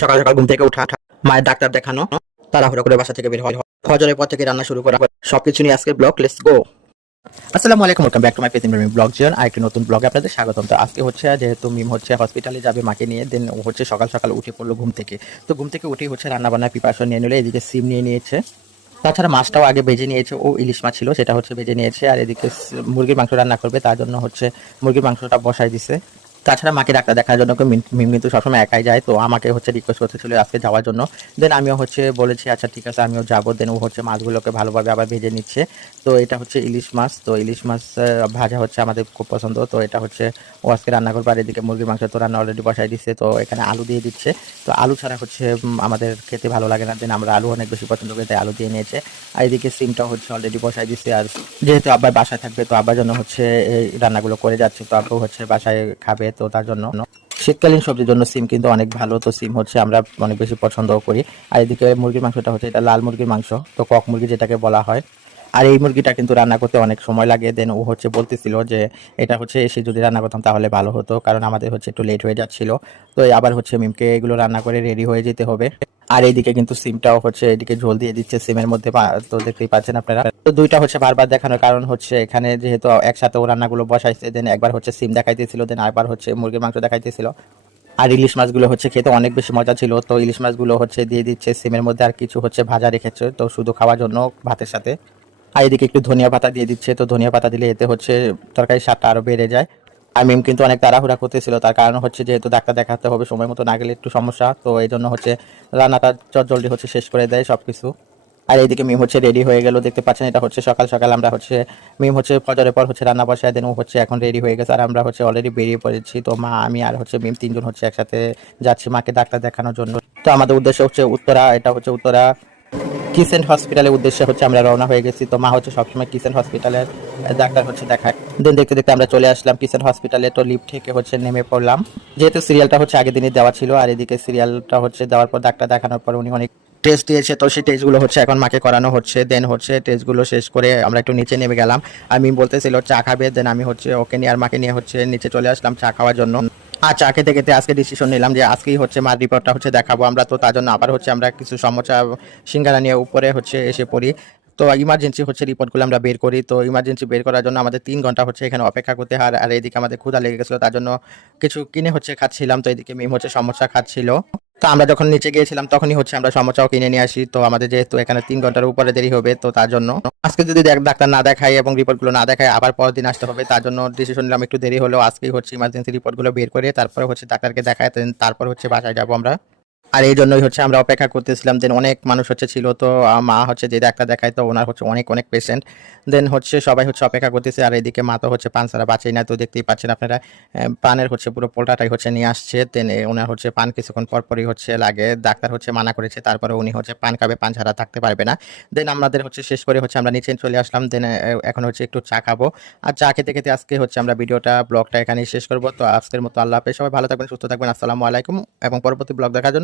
সকাল সকাল ঘুম থেকে উঠা মায়ের ডাক্তার দেখানো, তাড়াহুড়ো করে বাসা থেকে বের হয় ফজরের পর থেকে রান্না শুরু করা। সবকিছু নিয়ে আজকে ব্লগ লেটস গো আসসালামু আলাইকুম welcome back to my page informative blog জন আর নতুন ব্লগে আপনাদের স্বাগতম। তো আজকে হচ্ছে, যেহেতু মিম হচ্ছে হসপিটালে যাবে মাকে নিয়ে দেন হচ্ছে সকাল সকাল উঠে পড়ল ঘুম থেকে। তো ঘুম থেকে উঠেই হচ্ছে রান্না বান্নার প্রিপারেশন নিয়ে নিলে, এদিকে সিম নিয়ে নিয়েছে। তাছাড়া মাছটাও আগে বেজে নিয়েছে, ও ইলিশ মাছ ছিল, সেটা হচ্ছে বেজে নিয়েছে। আর এদিকে মুরগির মাংস রান্না করবে, তার জন্য হচ্ছে মুরগির মাংসটা বসাই দিছে। তাছাড়া মাকে ডাক্তার দেখার জন্য মিম- কিন্তু সবসময় একাই যায়, তো আমাকে হচ্ছে রিকোয়েস্ট করতেছিল আজকে যাওয়ার জন্য। দেন আমিও হচ্ছে বলেছি আচ্ছা ঠিক আছে, আমিও যাব। দেন ও হচ্ছে মাছগুলোকে ভালোভাবে আবার ভেজে নিচ্ছে। তো এটা হচ্ছে ইলিশ মাছ। তো ইলিশ মাছ ভাজা হচ্ছে আমাদের খুব পছন্দ। তো এটা হচ্ছে ও আজকে রান্না করবে। আর এদিকে মুরগির মাংস তো রান্না অলরেডি বসাই দিচ্ছে তো এখানে আলু দিয়ে দিচ্ছে। তো আলু ছাড়া হচ্ছে আমাদের খেতে ভালো লাগে না। দেন আমরা আলু অনেক বেশি পছন্দ করি, তাই আলু দিয়ে নিয়েছে। আর এদিকে সিমটা হচ্ছে অলরেডি বসাই দিচ্ছে আর যেহেতু আব্বার বাসায় থাকবে, তো আব্বার জন্য হচ্ছে এই রান্নাগুলো করে যাচ্ছে। তো আব্বু হচ্ছে বাসায় খাবে। তো তার জন্য। শীতকালীন সবজির জন্য সিম কিন্তু অনেক ভালো, তো সিম হচ্ছে আমরা অনেক বেশি পছন্দও করি। আর এদিকে মুরগির মাংসটা হচ্ছে এটা লাল মুরগির মাংস, তো কক মুরগি যেটাকে বলা হয়। আর এই মুরগিটা কিন্তু রান্না করতে অনেক সময় লাগে। দেন ও হচ্ছে বলতেছিল যে এটা হচ্ছে এসে যদি রান্না করতাম তাহলে ভালো হতো, কারণ আমাদের হচ্ছে একটু লেট হয়ে যাচ্ছিল। তো আবার হচ্ছে মিমকে এগুলো রান্না করে রেডি হয়ে যেতে হবে। আর এইদিকে কিন্তু সিমটাও হচ্ছে এদিকে ঝোল দিয়ে দিচ্ছে, সিমের মধ্যে তো দেখতেই পাচ্ছেন আপনারা। দুইটা হচ্ছে বারবার দেখানোর কারণ হচ্ছে এখানে যেহেতু একসাথে ও রান্নাগুলো বসাইছে দেন একবার হচ্ছে সিম দেখাইতেছিল দেন আরেকবার হচ্ছে মুরগির মাংস দেখাইতেছিল। আর ইলিশ মাছগুলো হচ্ছে খেতে অনেক বেশি মজা ছিল, তো ইলিশ মাছগুলো হচ্ছে দিয়ে দিচ্ছে সিমের মধ্যে আর কিছু হচ্ছে ভাজা রেখেছে, তো শুধু খাওয়ার জন্য ভাতের সাথে। আর এদিকে একটু ধনিয়া পাতা দিয়ে দিচ্ছে, তো ধনিয়া পাতা দিলে এতে হচ্ছে তরকারি স্বাদটা আরও বেড়ে যায়। আর মিম কিন্তু অনেক তাড়াহুড়া করতেছিল, তার কারণ হচ্ছে যেহেতু ডাক্তার দেখাতে হবে, সময় মতো না গেলে একটু সমস্যা, তো এই জন্য হচ্ছে রান্নাটা চট জলদি হচ্ছে শেষ করে দেয় সবকিছু। আর এইদিকে মিম হচ্ছে রেডি হয়ে গেল, দেখতে পাচ্ছেন এটা হচ্ছে সকাল সকাল আমরা হচ্ছে, মিম হচ্ছে ফজরের পর হচ্ছে রান্না বসায় দেন ও হচ্ছে এখন রেডি হয়ে গেছে, আর আমরা হচ্ছে অলরেডি বেরিয়ে পড়েছি। তো মা, আমি আর হচ্ছে মিম তিনজন হচ্ছে একসাথে যাচ্ছি মাকে ডাক্তার দেখানোর জন্য। তো আমাদের উদ্দেশ্য হচ্ছে উত্তরা, এটা হচ্ছে উত্তরা কিসেন্ট হসপিটালের উদ্দেশ্যে হচ্ছে আমরা রওনা হয়ে গেছি। তো মা হচ্ছে সবসময় কিসেন্ট হসপিটালের ডাক্তার হচ্ছে দেখায়। দেন দেখতে দেখতে আমরা চলে আসলাম কিসেন্ট হসপিটালে তো লিফট থেকে হচ্ছে নেমে পড়লাম। যেহেতু সিরিয়ালটা হচ্ছে আগের দিনই দেওয়া ছিল, আর এদিকে সিরিয়ালটা হচ্ছে দেওয়ার পর, ডাক্তার দেখানোর পর উনি অনেক টেস্ট দিয়েছে, তো সেই টেস্টগুলো হচ্ছে এখন মাকে করানো হচ্ছে। দেন হচ্ছে টেস্টগুলো শেষ করে আমরা একটু নিচে নেমে গেলাম। আমি বলতেছিল, চা খাবে? দেন আমি হচ্ছে ওকে নিয়ে আর মাকে নিয়ে হচ্ছে নিচে চলে আসলাম চা খাওয়ার জন্য। আর চা খেতে খেতে আজকে ডিসিশন নিলাম যে আজকেই হচ্ছে মার রিপোর্টটা হচ্ছে দেখাবো। আমরা তো তার জন্য আবার হচ্ছে আমরা কিছু সমস্যা সিঙ্গারা নিয়ে উপরে হচ্ছে এসে পড়ি। তো ইমার্জেন্সি হচ্ছে রিপোর্টগুলো আমরা বের করি। তো ইমার্জেন্সি বের করার জন্য আমাদের তিন ঘণ্টা হচ্ছে এখানে অপেক্ষা করতে হয়। আর- এদিকে আমাদের ক্ষুধা লেগে গেছিল, তার জন্য কিছু কিনে হচ্ছে খাচ্ছিলাম। তো এদিকে মেম হচ্ছে সমস্যা খাচ্ছিল। তো আমরা যখন নিচে গিয়েছিলাম, তখনই হচ্ছে আমরা সমস্যাও কিনে নিয়ে আসি। তো আমাদের যেহেতু এখানে তিন ঘণ্টার উপরে দেরি হবে, তো তার জন্য আজকে যদি ডাক্তার না দেখায় এবং রিপোর্টগুলো না দেখায় আবার পরের দিন আসতে হবে। তার জন্য ডিসিশন নিলাম একটু দেরি হলেও আজকেই হচ্ছে ইমার্জেন্সি রিপোর্টগুলো বের করে, তারপরে হচ্ছে ডাক্তারকে দেখায় তারপর হচ্ছে বাসায় যাব আমরা। আর এই জন্যই হচ্ছে আমরা অপেক্ষা করতেছিলাম দেন অনেক মানুষ হচ্ছে ছিল, তো মা হচ্ছে যে ডাক্তার দেখায়, তো ওনার হচ্ছে অনেক অনেক পেশেন্ট দেন হচ্ছে সবাই হচ্ছে অপেক্ষা করতেছে, আর এদিকে মা তো হচ্ছে পান ছাড়া বাঁচেই না, তো দেখতেই পাচ্ছেন আপনারা পানের হচ্ছে পুরো পোলটাটাই হচ্ছে নিয়ে আসছে। দেন ওনার হচ্ছে পান কিছুক্ষণ পরপরই হচ্ছে লাগে, ডাক্তার হচ্ছে মানা করেছে তারপরে উনি হচ্ছে পান খাবে, পান ছাড়া থাকতে পারবে না। দেন আমাদের হচ্ছে শেষ করে হচ্ছে আমরা নিচে চলে আসলাম দেন এখন হচ্ছে একটু চা খাব। আর চা খেতে খেতে আজকে হচ্ছে আমরা ভিডিওটা, ব্লগটা এখানেই শেষ করব। তো আজকের মতো আল্লাহ হাফেজ, সবাই ভালো থাকবেন, সুস্থ থাকবেন, আসসালামু আলাইকুম, এবং পরবর্তী ব্লগ দেখার জন্য